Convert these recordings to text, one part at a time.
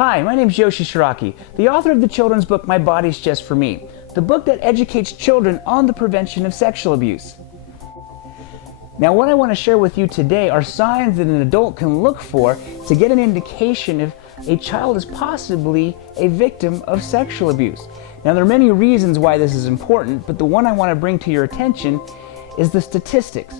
Hi, my name is Yoshi Shiraki, the author of the children's book, My Body's Just For Me, the book that educates children on the prevention of sexual abuse. Now, what I want to share with you today are signs that an adult can look for to get an indication if a child is possibly a victim of sexual abuse. Now, there are many reasons why this is important, but the one I want to bring to your attention is the statistics.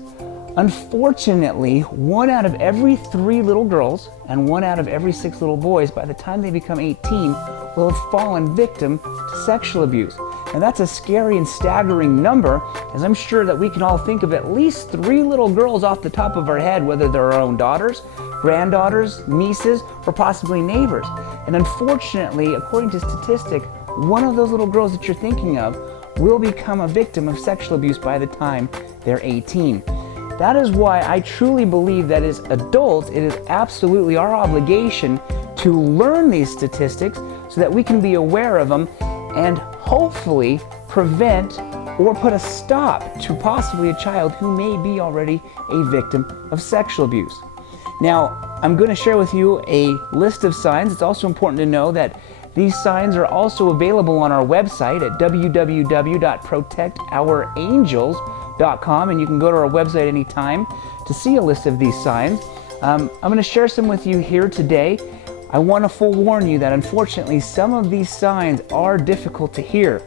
Unfortunately, 1 out of every 3 little girls and 1 out of every 6 little boys, by the time they become 18, will have fallen victim to sexual abuse. And that's a scary and staggering number, as I'm sure that we can all think of at least 3 little girls off the top of our head, whether they're our own daughters, granddaughters, nieces, or possibly neighbors. And unfortunately, according to statistics, one of those little girls that you're thinking of will become a victim of sexual abuse by the time they're 18. That is why I truly believe that as adults, it is absolutely our obligation to learn these statistics so that we can be aware of them and hopefully prevent or put a stop to possibly a child who may be already a victim of sexual abuse. Now, I'm going to share with you a list of signs. It's also important to know that these signs are also available on our website at www.protectourangels.com, and you can go to our website anytime to see a list of these signs. I'm going to share some with you here today. I want to forewarn you that unfortunately some of these signs are difficult to hear,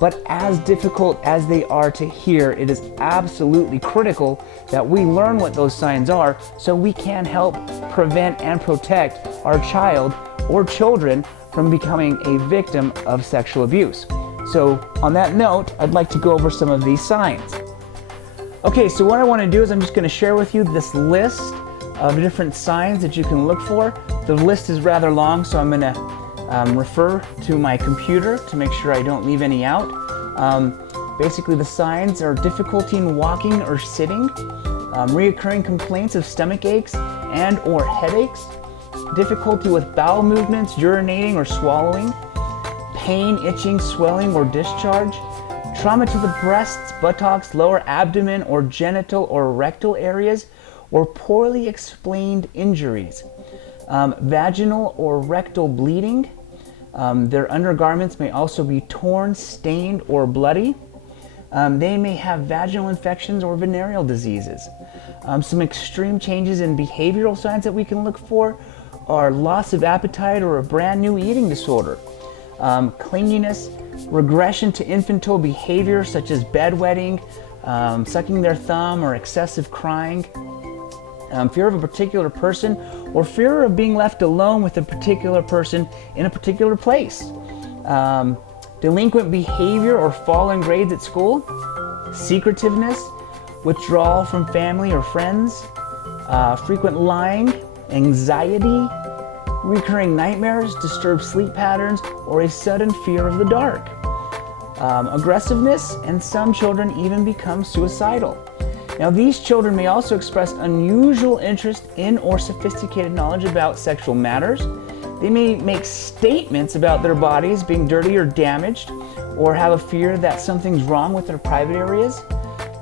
but as difficult as they are to hear, it is absolutely critical that we learn what those signs are so we can help prevent and protect our child or children from becoming a victim of sexual abuse. So on that note, I'd like to go over some of these signs. Okay, so what I want to do is I'm just going to share with you this list of different signs that you can look for. The list is rather long, so I'm going to refer to my computer to make sure I don't leave any out. Basically, the signs are difficulty in walking or sitting, reoccurring complaints of stomach aches and or headaches, difficulty with bowel movements, urinating or swallowing, pain, itching, swelling or discharge, trauma to the breasts, buttocks, lower abdomen or genital or rectal areas, or poorly explained injuries, vaginal or rectal bleeding. Their undergarments may also be torn, stained, or bloody. They may have vaginal infections or venereal diseases. Some extreme changes in behavioral signs that we can look for are loss of appetite or a brand new eating disorder, clinginess, regression to infantile behavior such as bedwetting, sucking their thumb, or excessive crying, fear of a particular person, or fear of being left alone with a particular person in a particular place, delinquent behavior or falling grades at school, secretiveness, withdrawal from family or friends, frequent lying, anxiety, recurring nightmares, disturbed sleep patterns, or a sudden fear of the dark, aggressiveness, and some children even become suicidal. Now, these children may also express unusual interest in or sophisticated knowledge about sexual matters. They may make statements about their bodies being dirty or damaged, or have a fear that something's wrong with their private areas,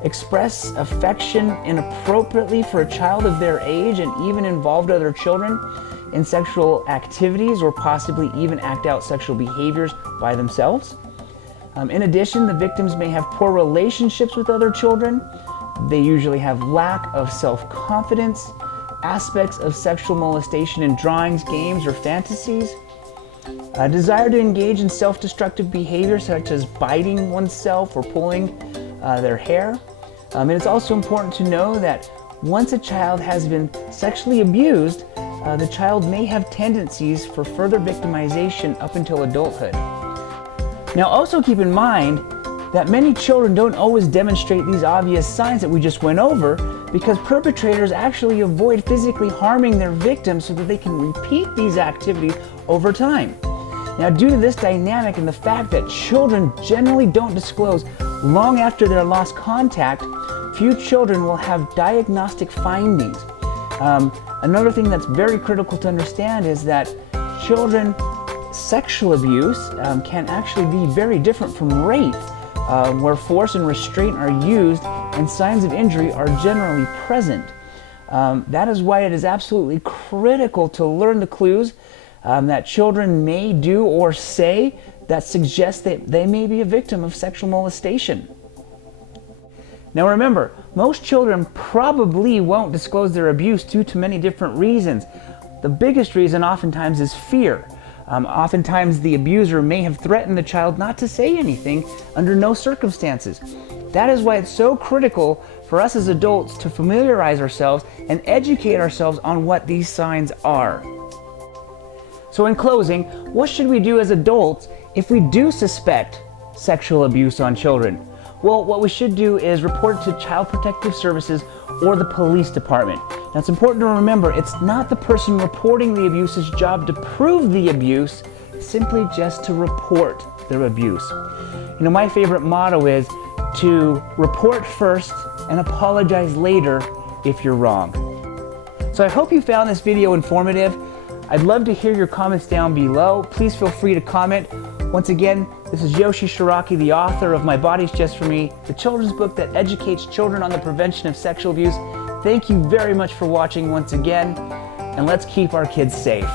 express affection inappropriately for a child of their age, and even involved other children in sexual activities, or possibly even act out sexual behaviors by themselves. In addition, the victims may have poor relationships with other children. They usually have lack of self-confidence, aspects of sexual molestation in drawings, games, or fantasies, a desire to engage in self-destructive behavior such as biting oneself or pulling their hair. And it's also important to know that once a child has been sexually abused, the child may have tendencies for further victimization up until adulthood. Now, also keep in mind that many children don't always demonstrate these obvious signs that we just went over, because perpetrators actually avoid physically harming their victims so that they can repeat these activities over time. Now, due to this dynamic and the fact that children generally don't disclose long after their lost contact, few children will have diagnostic findings. Another thing that's very critical to understand is that children sexual abuse can actually be very different from rape, where force and restraint are used and signs of injury are generally present. That is why it is absolutely critical to learn the clues that children may do or say that suggests that they may be a victim of sexual molestation. Now remember, most children probably won't disclose their abuse due to many different reasons. The biggest reason oftentimes is fear. Oftentimes the abuser may have threatened the child not to say anything under no circumstances. That is why it's so critical for us as adults to familiarize ourselves and educate ourselves on what these signs are. So in closing, what should we do as adults if we do suspect sexual abuse on children? Well, what we should do is report to Child Protective Services or the police department. Now, it's important to remember it's not the person reporting the abuse's job to prove the abuse, simply just to report their abuse. You know, my favorite motto is to report first and apologize later if you're wrong. So I hope you found this video informative. I'd love to hear your comments down below. Please feel free to comment. Once again, this is Yoshi Shiraki, the author of My Body's Just For Me, the children's book that educates children on the prevention of sexual abuse. Thank you very much for watching once again, and let's keep our kids safe.